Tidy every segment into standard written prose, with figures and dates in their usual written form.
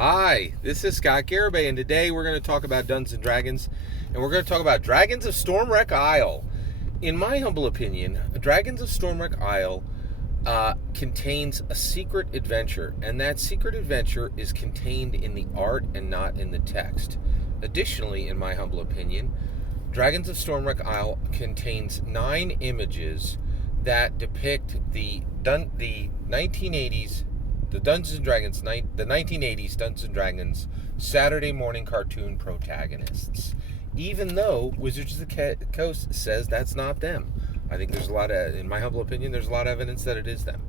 Hi, this is Scott Garibay, and today we're going to talk about Dungeons and Dragons, and we're going to talk about Dragons of Stormwreck Isle. In my humble opinion, Dragons of Stormwreck Isle contains a secret adventure, and that secret adventure is contained in the art and not in the text. Additionally, in my humble opinion, Dragons of Stormwreck Isle contains 9 images that depict the 1980s, the Dungeons and Dragons, the 1980s Dungeons and Dragons Saturday morning cartoon protagonists. Even though Wizards of the Coast says that's not them. I think there's a lot of, in my humble opinion, there's a lot of evidence that it is them.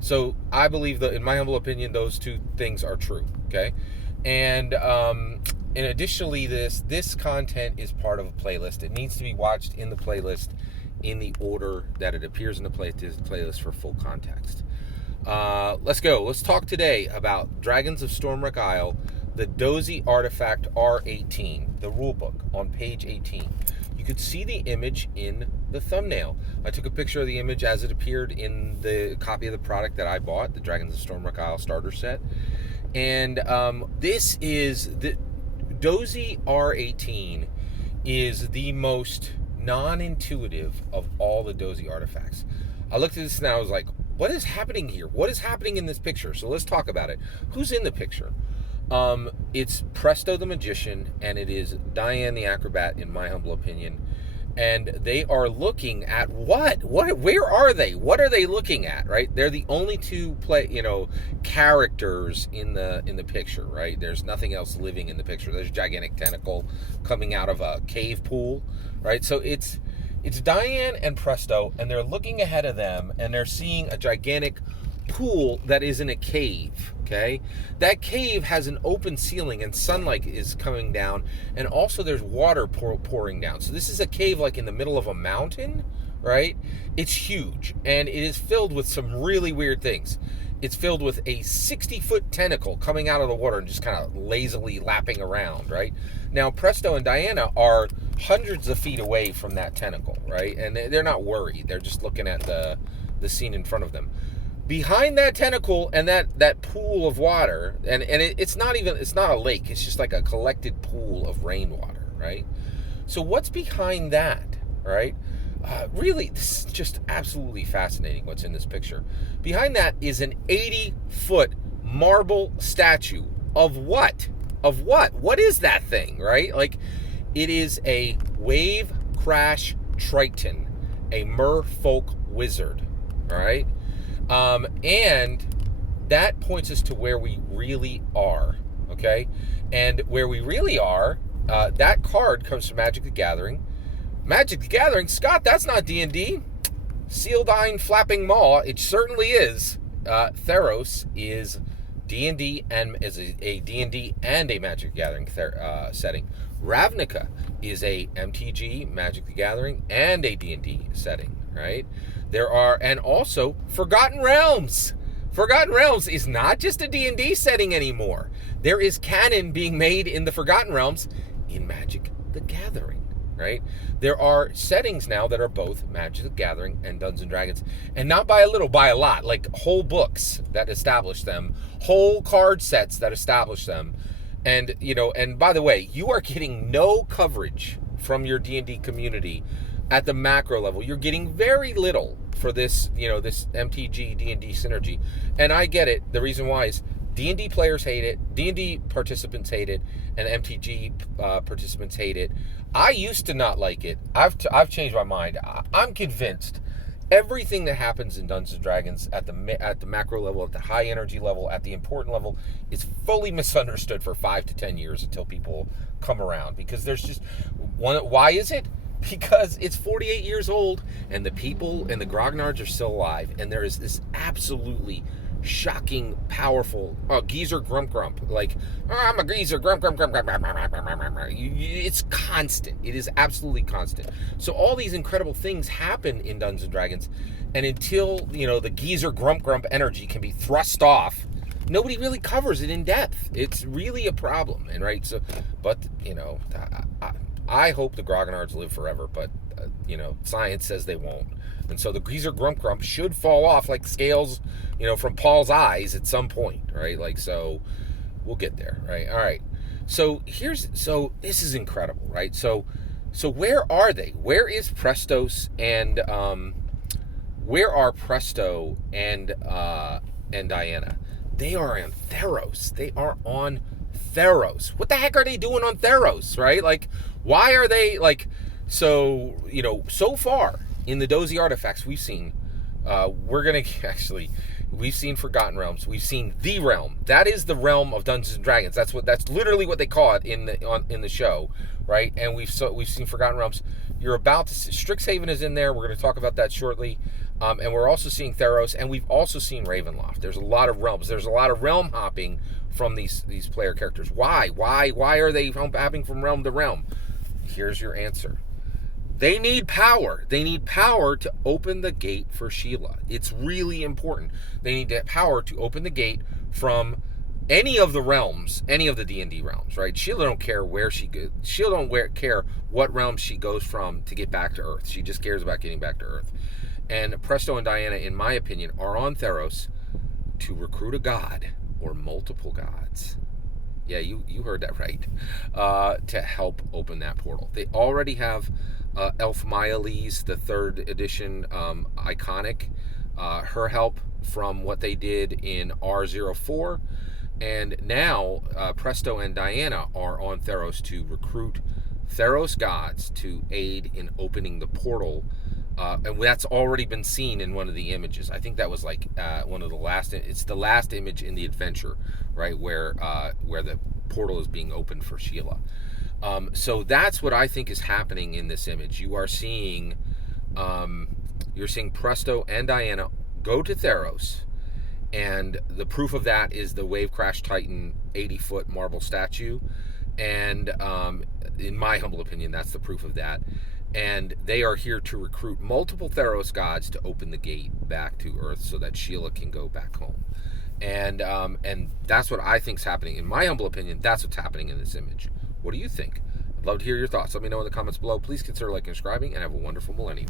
So I believe that, in my humble opinion, those two things are true. Okay, and additionally, this content is part of a playlist. It needs to be watched in the playlist in the order that it appears in the playlist for full context. Let's go. Let's talk today about Dragons of Stormwreck Isle, the DOSI artifact R18, the rulebook on page 18. You could see the image in the thumbnail. I took a picture of the image as it appeared in the copy of the product that I bought, the Dragons of Stormwreck Isle starter set. And this is the DOSI R18 is the most non-intuitive of all the DOSI artifacts. I looked at this and I was like, what is happening here? What is happening in this picture? So let's talk about it. Who's in the picture? It's Presto the Magician, and it is Diane the Acrobat, in my humble opinion. And they are looking at what? Where are they? What are they looking at? Right? They're the only two characters in the picture. Right? There's nothing else living in the picture. There's a gigantic tentacle coming out of a cave pool. Right? So it's Diane and Presto, and they're looking ahead of them, and they're seeing a gigantic pool that is in a cave. Okay, that cave has an open ceiling, and sunlight is coming down, and also there's water pouring down. So this is a cave like in the middle of a mountain, right? It's huge, and it is filled with some really weird things. It's filled with a 60-foot tentacle coming out of the water and just kind of lazily lapping around, right? Now, Presto and Diana are hundreds of feet away from that tentacle, right? And they're not worried. They're just looking at the scene in front of them. Behind that tentacle and that pool of water, and it's not a lake. It's just like a collected pool of rainwater, right? So what's behind that, right? Really, this is just absolutely fascinating what's in this picture. Behind that is an 80-foot marble statue of what? Of what? What is that thing, right? Like, it is a wave crash Triton, a merfolk wizard, all right? And that points us to where we really are, okay? And where we really are, that card comes from Magic the Gathering. Magic the Gathering, Scott, that's not D&D. Sealdyne Flapping Maw, it certainly is. Theros is D&D and is a D&D and a Magic the Gathering setting. Ravnica is a MTG, Magic the Gathering, and a D&D setting, right? And also Forgotten Realms. Forgotten Realms is not just a D&D setting anymore. There is canon being made in the Forgotten Realms in Magic the Gathering, right? There are settings now that are both Magic the Gathering and Dungeons and Dragons, and not by a little, by a lot, like whole books that establish them, whole card sets that establish them. And, and by the way, you are getting no coverage from your D&D community at the macro level. You're getting very little for this, this MTG D&D synergy. And I get it. The reason why is D&D players hate it, D&D participants hate it, and MTG participants hate it. I used to not like it. I've changed my mind. I'm convinced everything that happens in Dungeons and Dragons at the macro level, at the high energy level, at the important level, is fully misunderstood for 5 to 10 years until people come around. Because there's just why is it? Because it's 48 years old, and the people and the grognards are still alive, and there is this absolutely shocking, powerful geezer grump, like, I'm a geezer grump. It's constant. It is absolutely constant. So all these incredible things happen in Dungeons and Dragons, and until the geezer grump energy can be thrust off, nobody really covers it in depth. It's really a problem, and right. So, but I hope the grognards live forever, but science says they won't. And so the Greaser Grump should fall off like scales, from Paul's eyes at some point, right? Like, so We'll get there, right? All right. So this is incredible, right? So where are they? Where is Prestos and where are Presto and Diana? They are on Theros. They are on Theros. What the heck are they doing on Theros, right? Like, why are they like? So so far in the DOSI artifacts we've seen, we've seen Forgotten Realms. We've seen the realm. That is the realm of Dungeons and Dragons. That's literally what they call it in the show, right? And we've seen Forgotten Realms. You're about to see, Strixhaven is in there. We're going to talk about that shortly. And we're also seeing Theros, and we've also seen Ravenloft. There's a lot of realms. There's a lot of realm hopping from these player characters. Why are they hopping from realm to realm? Here's your answer. They need power. They need power to open the gate for Sheila. It's really important. They need power to open the gate from any of the realms, any of the D&D realms, right? Sheila don't care where she goes. Sheila don't care what realm she goes from to get back to Earth. She just cares about getting back to Earth. And Presto and Diana, in my opinion, are on Theros to recruit a god or multiple gods. Yeah, you heard that right. To help open that portal. They already have Elf Myalise, the 3rd edition iconic, her help from what they did in R04. And now Presto and Diana are on Theros to recruit Theros gods to aid in opening the portal. And that's already been seen in one of the images. I think that was like one of the last. It's the last image in the adventure, right, where the portal is being opened for Sheila. So that's what I think is happening in this image. You're seeing Presto and Diana go to Theros, and the proof of that is the Wave Crash Titan 80-foot marble statue. And in my humble opinion, that's the proof of that. And they are here to recruit multiple Theros gods to open the gate back to Earth so that Sheila can go back home. And that's what I think is happening. In my humble opinion, that's what's happening in this image. What do you think? I'd love to hear your thoughts. Let me know in the comments below. Please consider liking and subscribing, and have a wonderful millennium.